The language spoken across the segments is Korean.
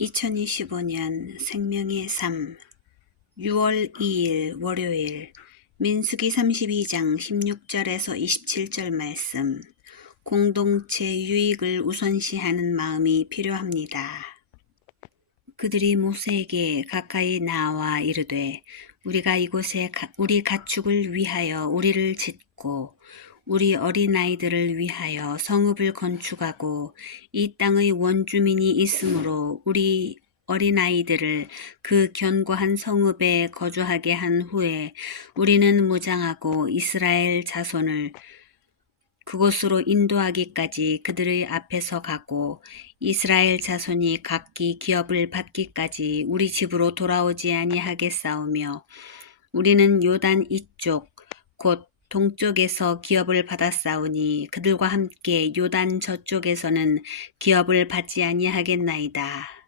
2025년 생명의 삶 6월 2일 월요일 민수기 32장 16절에서 27절 말씀 공동체 유익을 우선시하는 마음이 필요합니다. 그들이 모세에게 가까이 나와 이르되 우리가 이곳에 가- 우리 가축을 위하여 우리를 짓고 우리 어린아이들을 위하여 성읍을 건축하고 이 땅의 원주민이 있으므로 우리 어린아이들을 그 견고한 성읍에 거주하게 한 후에 우리는 무장하고 이스라엘 자손을 그곳으로 인도하기까지 그들의 앞에서 가고 이스라엘 자손이 각기 기업을 받기까지 우리 집으로 돌아오지 아니하겠사오며 우리는 요단 이쪽 곧 동쪽에서 기업을 받았사오니 그들과 함께 요단 저쪽에서는 기업을 받지 아니하겠나이다.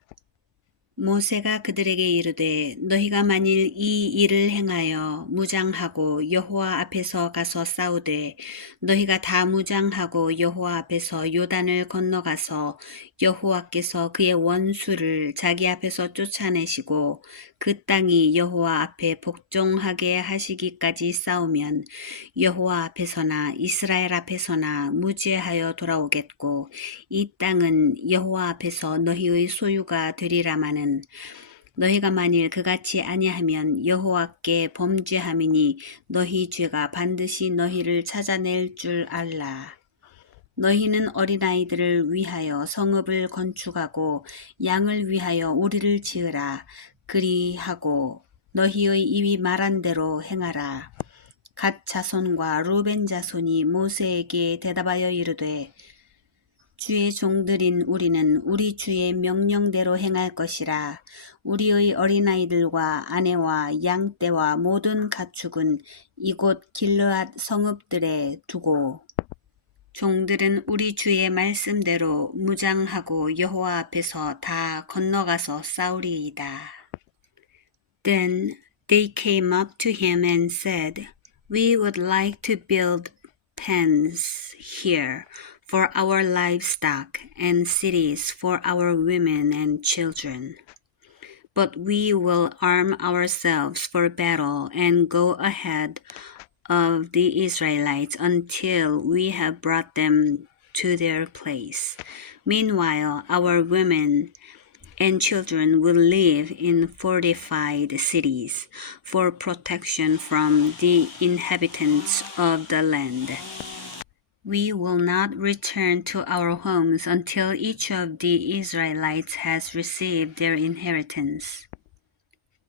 모세가 그들에게 이르되 너희가 만일 이 일을 행하여 무장하고 여호와 앞에서 가서 싸우되 너희가 다 무장하고 여호와 앞에서 요단을 건너가서 여호와께서 그의 원수를 자기 앞에서 쫓아내시고 그 땅이 여호와 앞에 복종하게 하시기까지 싸우면 여호와 앞에서나 이스라엘 앞에서나 무죄하여 돌아오겠고 이 땅은 여호와 앞에서 너희의 소유가 되리라마는 너희가 만일 그같이 아니하면 여호와께 범죄함이니 너희 죄가 반드시 너희를 찾아낼 줄 알라. 너희는 어린아이들을 위하여 성읍을 건축하고 양을 위하여 우리를 지으라. 그리하고 너희의 입이 말한 대로 행하라. 갓 자손과 루벤 자손이 모세에게 대답하여 이르되 주의 종들인 우리는 우리 주의 명령대로 행할 것이라 우리의 어린아이들과 아내와 양떼와 모든 가축은 이곳 길르앗 성읍들에 두고 종들은 우리 주의 말씀대로 무장하고 여호와 앞에서 다 건너가서 싸우리이다. Then they came up to him and said, We would like to build pens here for our livestock and cities for our women and children. But we will arm ourselves for battle and go ahead of the Israelites until we have brought them to their place. Meanwhile, our women and children will live in fortified cities for protection from the inhabitants of the land. We will not return to our homes until each of the Israelites has received their inheritance.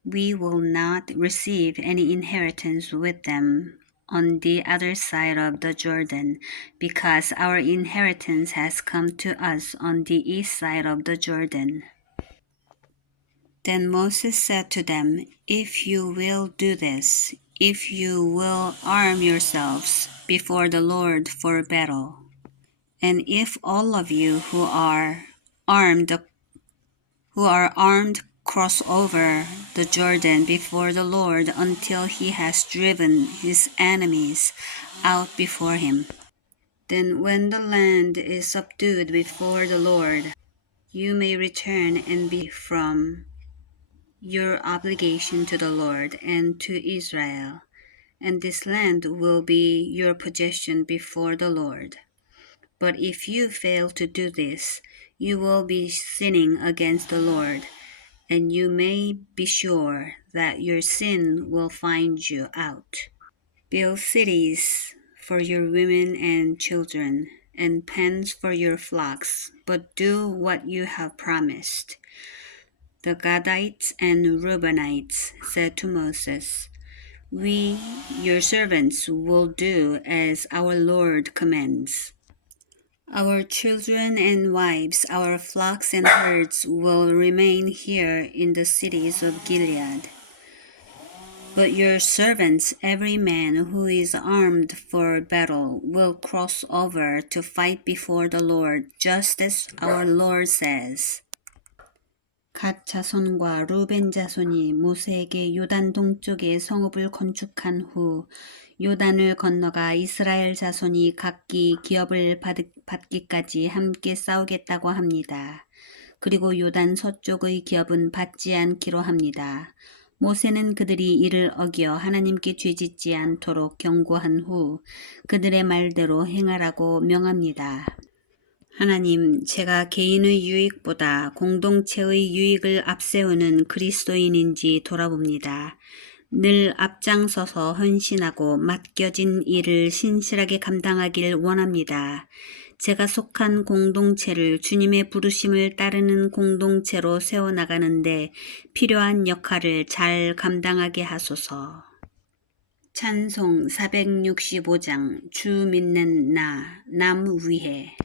We will not receive any inheritance with them on the other side of the Jordan, because our inheritance has come to us on the east side of the Jordan. Then Moses said to them, If you will do this, if you will arm yourselves before the Lord for battle, and if all of you who are armed who are armed cross over the Jordan before the Lord until he has driven his enemies out before him. Then when the land is subdued before the Lord, you may return and be from your obligation to the Lord and to Israel, and this land will be your possession before the Lord. But if you fail to do this, you will be sinning against the Lord, and you may be sure that your sin will find you out. Build cities for your women and children, and pens for your flocks, but do what you have promised. The Gadites and Reubenites said to Moses, We, your servants, will do as our Lord commands. Our children and wives, our flocks and herds will remain here in the cities of Gilead. But your servants, every man who is armed for battle, will cross over to fight before the Lord, just as our Lord says. 갓 자손과 루벤 자손이 모세에게 요단 동쪽에 성읍을 건축한 후 요단을 건너가 이스라엘 자손이 각기 기업을 받, 받기까지 함께 싸우겠다고 합니다. 그리고 요단 서쪽의 기업은 받지 않기로 합니다. 모세는 그들이 이를 어기어 하나님께 죄짓지 않도록 경고한 후 그들의 말대로 행하라고 명합니다. 하나님, 제가 개인의 유익보다 공동체의 유익을 앞세우는 그리스도인인지 돌아봅니다. 늘 앞장서서 헌신하고 맡겨진 일을 신실하게 감당하길 원합니다. 제가 속한 공동체를 주님의 부르심을 따르는 공동체로 세워나가는데 필요한 역할을 잘 감당하게 하소서. 찬송 465장 주 믿는 나, 남 위해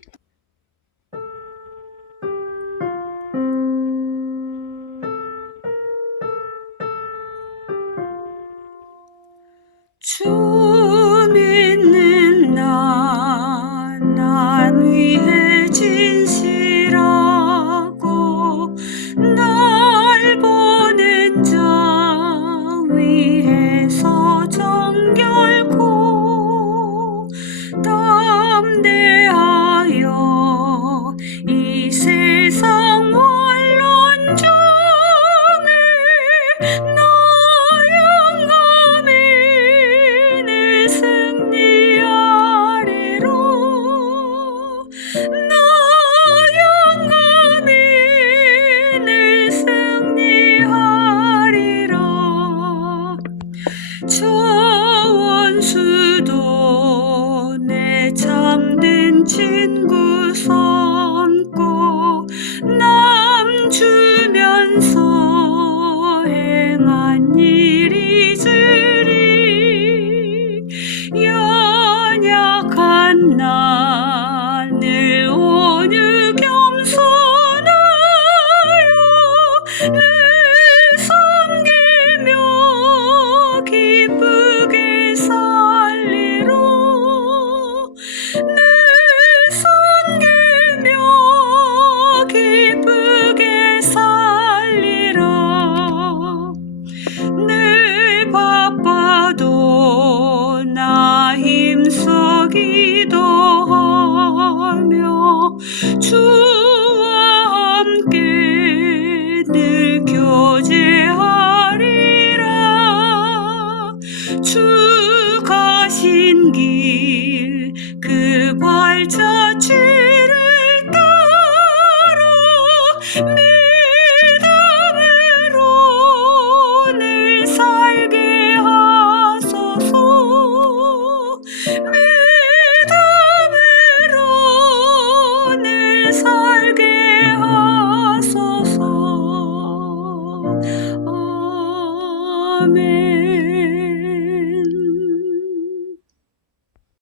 难。 주와 함께 늘 교제하리라. 주 가신 길 그 발자